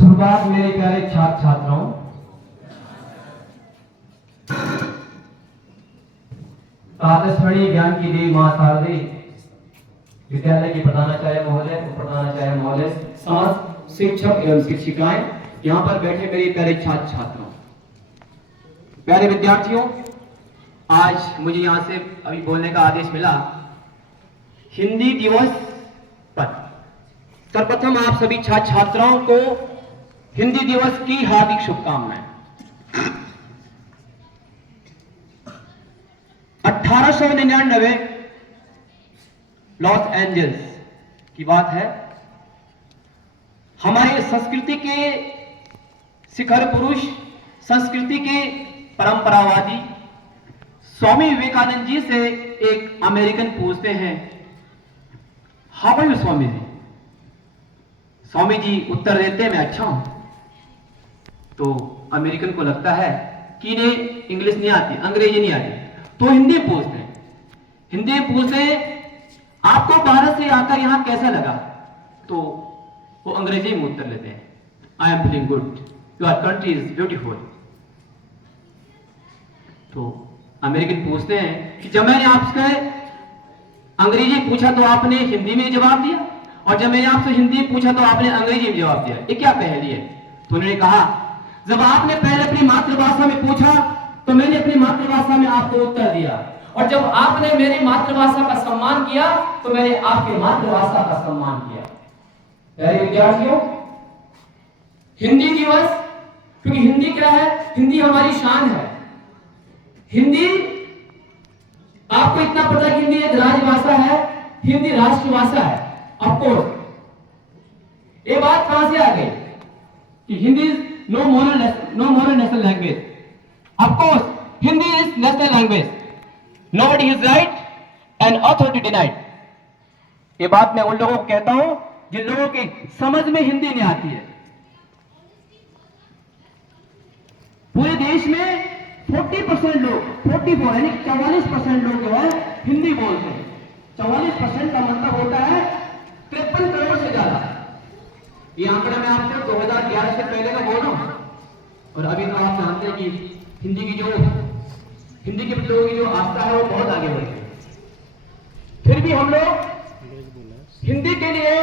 शुरुआत मेरे प्यारे छात्र छात्राओं, प्रातःस्मरणीय ज्ञान की देवी मां शारदे विद्यालय के प्रधानाचार्य महोदय, उप प्रधानाचार्य महोदय, समस्त शिक्षक एवं शिक्षिकाएं, यहाँ पर बैठे मेरे प्यारे छात्र छात्राओं, प्यारे विद्यार्थियों, आज मुझे यहाँ से अभी बोलने का आदेश मिला हिंदी दिवस पर। सर्वप्रथम आप सभी छात्र छात्राओं को हिंदी दिवस की हार्दिक शुभकामनाएं। 1899 लॉस एंजल्स की बात है। हमारे संस्कृति के शिखर पुरुष, संस्कृति के परंपरावादी स्वामी विवेकानंद जी से एक अमेरिकन पूछते हैं, how are you Swami ji? Swami ji उत्तर देते हैं, मैं अच्छा हूं। तो अमेरिकन को लगता है कि इन्हें इंग्लिश नहीं आती, अंग्रेजी नहीं आती, तो हिंदी पूछते हैं। हिंदी में पूछते हैं, आपको भारत से आकर यहां कैसा लगा? तो वो अंग्रेजी में उत्तर लेते हैं, I am feeling good, your country is beautiful. तो अमेरिकन पूछते हैं कि जब मैंने आपसे अंग्रेजी पूछा तो आपने हिंदी में जवाब दिया, और जब मैंने आपसे हिंदी पूछा तो आपने अंग्रेजी में जवाब दिया, ये क्या पहेली है? तो उन्होंने कहा, जब आपने पहले अपनी मातृभाषा में पूछा तो मैंने अपनी मातृभाषा में आपको उत्तर दिया, और जब आपने मेरी मातृभाषा का सम्मान किया तो मैंने आपकी मातृभाषा का सम्मान किया। प्यारे विद्यार्थियों, हिंदी दिवस, क्योंकि हिंदी क्या है? हिंदी हमारी शान है। हिंदी, आपको इतना पता है कि हिंदी एक राजभाषा है, हिंदी राष्ट्रभाषा है। ऑफकोर्स ये बात कहां से आ गई कि Hindi is no more national language? Of course Hindi is national language, nobody is right and authority denied. ये बात मैं उन लोगों को कहता हूं जिन लोगों की समझ में हिंदी नहीं आती है। पूरे देश में 40% लोग, 44 यानी 44% लोग जो है हिंदी बोलते हैं। 44% का मतलब होता है 53 करोड़ से ज्यादा। ये आंकड़ा मैं आपसे 2011 से पहले का बोल रहा हूं, और अभी तो आप जानते हैं कि हिंदी के लोगों की जो आस्था है वो बहुत आगे बढ़ी है। फिर भी हम लोग हिंदी के लिए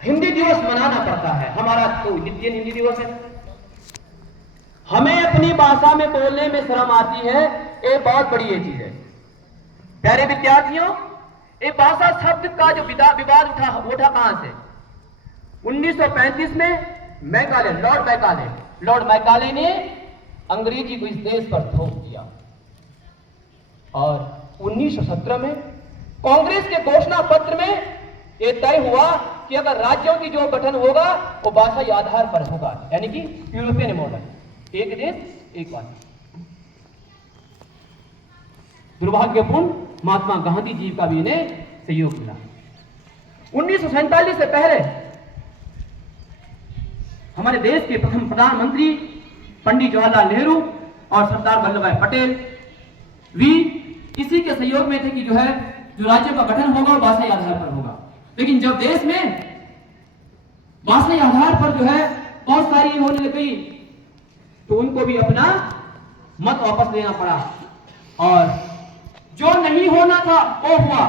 हिंदी दिवस मनाना पड़ता है। हमारा तो नित्य हिंदी दिवस है। हमें अपनी भाषा में बोलने में शर्म आती है, ये बहुत बड़ी ये चीज है। प्यारे विद्यार्थियों, ये भाषा शब्द का जो विवाद उठा कहां से? 1935 में लॉर्ड मैकाले ने अंग्रेजी को इस देश पर थोप दिया, और 1917 में कांग्रेस के घोषणा पत्र में यह तय हुआ कि अगर राज्यों की जो गठन होगा वो भाषाई आधार पर होगा, यानी कि यूरोपियन मॉडल, एक देश एक भाषा। दुर्भाग्यपूर्ण, महात्मा गांधी जी का भी इन्हें सहयोग मिला। 1947 से पहले हमारे देश के प्रथम प्रधानमंत्री पंडित जवाहरलाल नेहरू और सरदार वल्लभ भाई पटेल भी इसी के सहयोग में थे कि जो राज्यों का गठन होगा वो भाषाई आधार पर होगा। लेकिन जब देश में भाषाई आधार पर बहुत सारी होने लग गई तो उनको भी अपना मत वापस लेना पड़ा, और जो नहीं होना था वो हुआ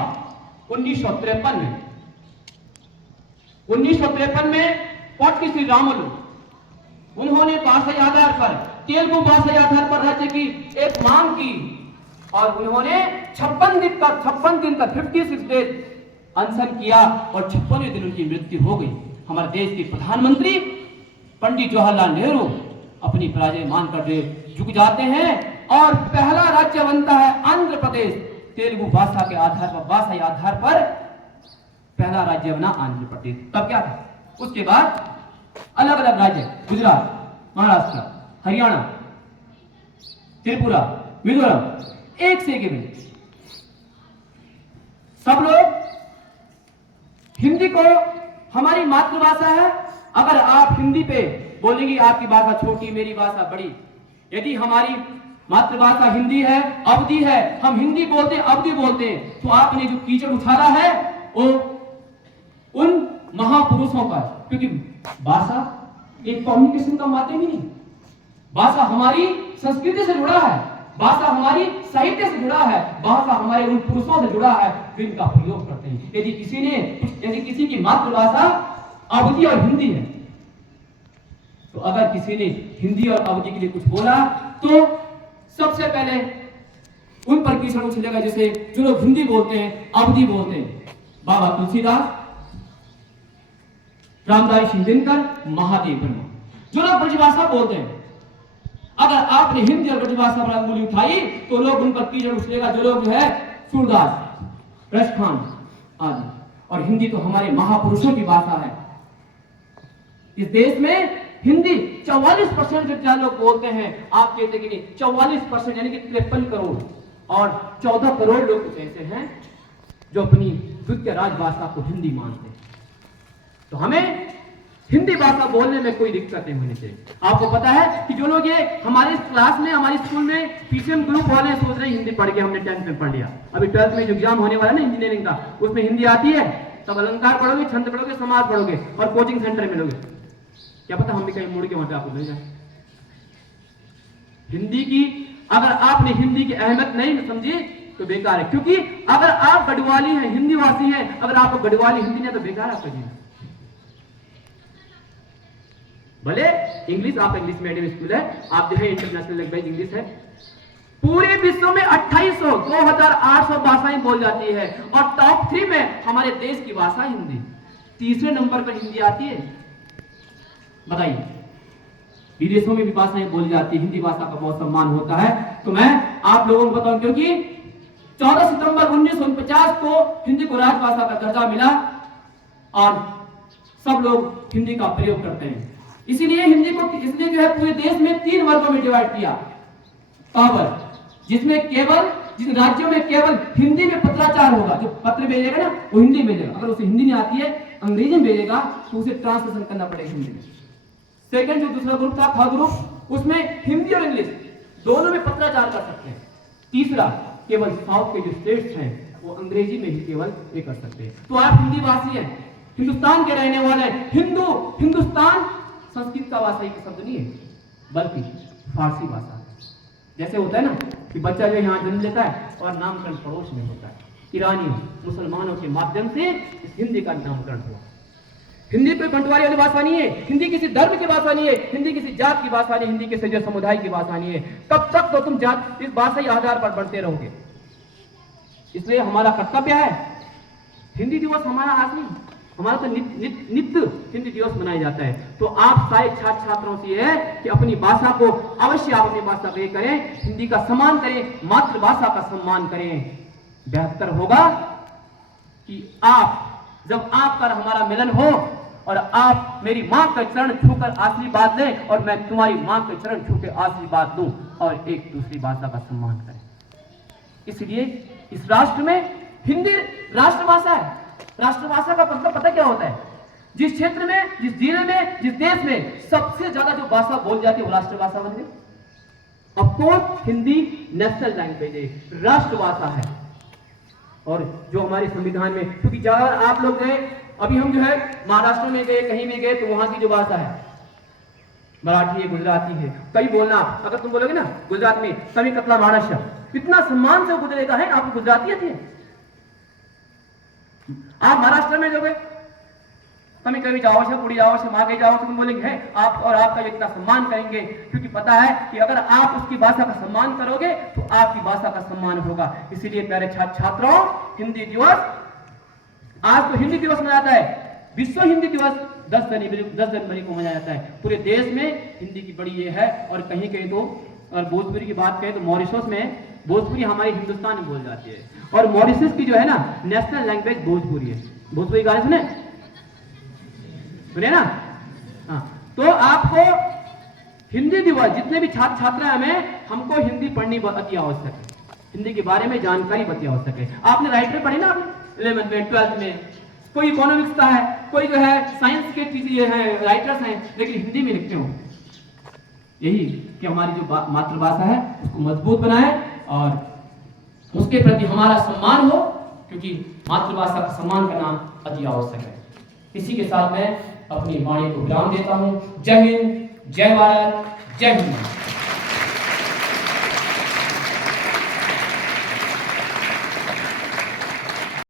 1953 में। 1953 में पोट्टी श्री रामुलु, उन्होंने भाषाई आधार पर, तेलुगु भाषाई आधार पर राज्य की एक मांग की, और उन्होंने 56 दिन तक 56 डेज अनशन किया, और 56वें दिन उनकी मृत्यु हो गई। हमारे देश के प्रधानमंत्री पंडित जवाहरलाल नेहरू अपनी पराजय मानकर झुक जाते हैं, और पहला राज्य बनता है आंध्र प्रदेश। तेलुगु भाषा के आधार पर, भाषाई आधार पर पहला राज्य बना आंध्र प्रदेश। तब क्या था? उसके बाद अलग अलग राज्य, गुजरात, महाराष्ट्र, हरियाणा, त्रिपुरा, मिजोरम, एक से एक में सब लोग हिंदी को हमारी मातृभाषा है। अगर आप हिंदी पे बोलेंगे आपकी भाषा छोटी, मेरी भाषा बड़ी, यदि हमारी मातृभाषा हिंदी है, अवधि है, हम हिंदी बोलते हैं, अवधि बोलते हैं, तो आपने जो कीचड़ उछाला है वो उन महापुरुषों पर, क्योंकि भाषा एक कम्युनिकेशन का माध्यम ही नहीं। भाषा हमारी संस्कृति से जुड़ा है, भाषा हमारी साहित्य से जुड़ा है, भाषा हमारे उन पुरुषों से जुड़ा है जो इनका प्रयोग करते हैं। यदि किसी की मातृभाषा अवधी और हिंदी है, तो अगर किसी ने हिंदी और अवधी के लिए कुछ बोला तो सबसे पहले उन पर कीचड़ उछलेगा, जैसे जो लोग हिंदी बोलते हैं, अवधी बोलते हैं, बाबा तुलसीदास, रामदास दिनकर, महादेव वर्मा। जो लोग ब्रजभाषा बोलते हैं, अगर आपने हिंदी और ब्रजभाषा पर अंगुली उठाई तो लोग उन पर कीचड़ उछलेगा। जो लोग जो है सूरदास, रसखान आदि। और हिंदी तो हमारे महापुरुषों की भाषा है। इस देश में हिंदी 44% जो लोग बोलते हैं, आप कहते हैं कि नहीं, 44% यानी कि 53 करोड़, और 14 करोड़ लोग कुछ ऐसे हैं जो अपनी द्वितीय राजभाषा को हिंदी मानते हैं। तो हमें हिंदी भाषा बोलने में कोई दिक्कत नहीं होनी चाहिए। आपको पता है कि जो लोग ये हमारे क्लास में, हमारे स्कूल में पीसीएम ग्रुप वाले सोच रहे हैं हिंदी पढ़ के हमने 10th में पढ़ लिया, अभी 12th में जो एग्जाम होने वाला है ना इंजीनियरिंग का, उसमें हिंदी आती है, तब अलंकार पढ़ोगे, छंद पढ़ोगे, समाज पढ़ोगे और कोचिंग सेंटर में मिलोगे, क्या पता हम भी कहीं मुड़ के वहां पे आपको मिल जाए। हिंदी की अगर आपने हिंदी की अहमियत नहीं समझी तो बेकार है, क्योंकि अगर आप गढ़वाली हैं, हिंदी वासी हैं, अगर आपको गढ़वाली हिंदी नहीं तो बेकार आपका जीवन। भले इंग्लिश, आप इंग्लिश मीडियम स्कूल है, आप जो है इंटरनेशनल लैंग्वेज इंग्लिश है, पूरे विश्व में 2800 भाषाएं बोल जाती है और टॉप 3 में हमारे देश की भाषा हिंदी, तीसरे नंबर पर हिंदी आती है। बताइए, विदेशों में भी भाषाएं बोली जाती है, हिंदी भाषा का बहुत सम्मान होता है। तो मैं आप लोगों को बताऊं, क्योंकि 14 सितंबर 1949 को हिंदी को राजभाषा का दर्जा मिला और सब लोग हिंदी का प्रयोग करते हैं। इसीलिए हिंदी को इसलिए जो है पूरे देश में 3 वर्गों में डिवाइड किया। पावर, जिसमें केवल जिन राज्यों में केवल हिंदी में पत्राचार होगा, जो पत्र भेजेगा ना वो हिंदी में भेजेगा, अगर उसे हिंदी नहीं आती है अंग्रेजी में भेजेगा तो उसे ट्रांसलेशन करना पड़ेगा हिंदी में। सेकंड जो दूसरा ग्रुप था, था ग्रुप, उसमें हिंदी और इंग्लिश दोनों में पत्राचार कर सकते हैं। तीसरा केवल साउथ के जो स्टेट्स हैं वो अंग्रेजी में ही केवल ये कर सकते हैं। तो आप हिंदी भाषी हैं, हिंदुस्तान के रहने वाले हैं। हिंदुस्तान संस्कृत का भाषा ही शब्द नहीं है, बल्कि फारसी भाषा। जैसे होता है ना कि बच्चा जो यहाँ जन्म लेता है और नामकरण पड़ोस में होता है, ईरानियों मुसलमानों के माध्यम से इस हिंदी का नामकरण हुआ। हिंदी कोई बंटवारे वाली भाषा नहीं है, हिंदी किसी धर्म की भाषा नहीं है, हिंदी किसी जात की भाषा नहीं, हिंदी किसी जो समुदाय की भाषा नहीं है। कब तक तो तुम जात इस भाषा के आधार पर बढ़ते रहोगे। इसलिए हमारा कर्तव्य है, हिंदी दिवस हमारा आज नहीं, हमारा तो नित्य हिंदी दिवस मनाया जाता है। तो आप सारे छात्र छात्राओं से है कि अपनी भाषा को अवश्य आप अपनी भाषा को करें, हिंदी का सम्मान करें, मातृभाषा का सम्मान करें। बेहतर होगा कि आप जब आपका हमारा मिलन हो और आप मेरी मां का चरण छूकर आशीर्वाद लें और मैं तुम्हारी मां के चरण छू के आशीर्वाद दूं और एक दूसरी भाषा का सम्मान करें। इसलिए इस राष्ट्र में हिंदी राष्ट्रभाषा है। राष्ट्रभाषा का मतलब पता क्या होता है? जिस क्षेत्र में, जिस जिले में, जिस देश में सबसे ज्यादा जो भाषा बोल जाती है वो राष्ट्रभाषा बन गई। ऑफकोर्स हिंदी नेशनल लैंग्वेज है, राष्ट्रभाषा है। और जो हमारे संविधान में, क्योंकि ज्यादा आप लोग गए, अभी हम जो है महाराष्ट्र में गए, कहीं भी गए तो वहां की जो भाषा है मराठी है, गुजराती है। कई बोलना, अगर तुम बोलोगे ना गुजरात में सभी कतला महाराष्ट्र, इतना सम्मान से गुजरेगा है। आपको गुजराती आती है? आप महाराष्ट्र में जो गए कभी कभी जाओ से, पुड़ी जाओ से, मागे जाओ से, तुम बोलेंगे है आप और आपका इतना सम्मान करेंगे, क्योंकि पता है कि अगर आप उसकी भाषा का सम्मान करोगे तो आपकी भाषा का सम्मान होगा। इसीलिए प्यारे छात्र छात्राओं, हिंदी दिवस, आज तो हिंदी दिवस मनाया है, विश्व हिंदी दिवस 10 जनवरी को मनाया जाता है। पूरे देश में हिंदी की बड़ी ये है। और कहीं कहीं तो, और भोजपुरी की बात करें तो मॉरिशस में भोजपुरी हमारी हिंदुस्तान में बोल जाती है, और मॉरिशस की जो है ना नेशनल लैंग्वेज भोजपुरी है। भोजपुरी गाने सुने सुने ना? हाँ, तो आपको हिंदी दिवस, जितने भी छात्र छात्रा हमें, हमको हिंदी पढ़नी अति आवश्यक है, हिंदी के बारे में जानकारी अति आवश्यक है। आपने राइटर पढ़े ना, आपने 11th में 12th में, कोई इकोनॉमिक्स का है, कोई जो है साइंस के चीजें हैं, राइटर्स हैं, लेकिन हिंदी में लिखते हो। यही कि हमारी जो मातृभाषा है उसको मजबूत बनाए और उसके प्रति हमारा सम्मान हो, क्योंकि मातृभाषा का सम्मान करना अति आवश्यक है। इसी के साथ मैं अपनी वाणी को विराम देता हूं। जय हिंद, जय भारत, जय हिंद।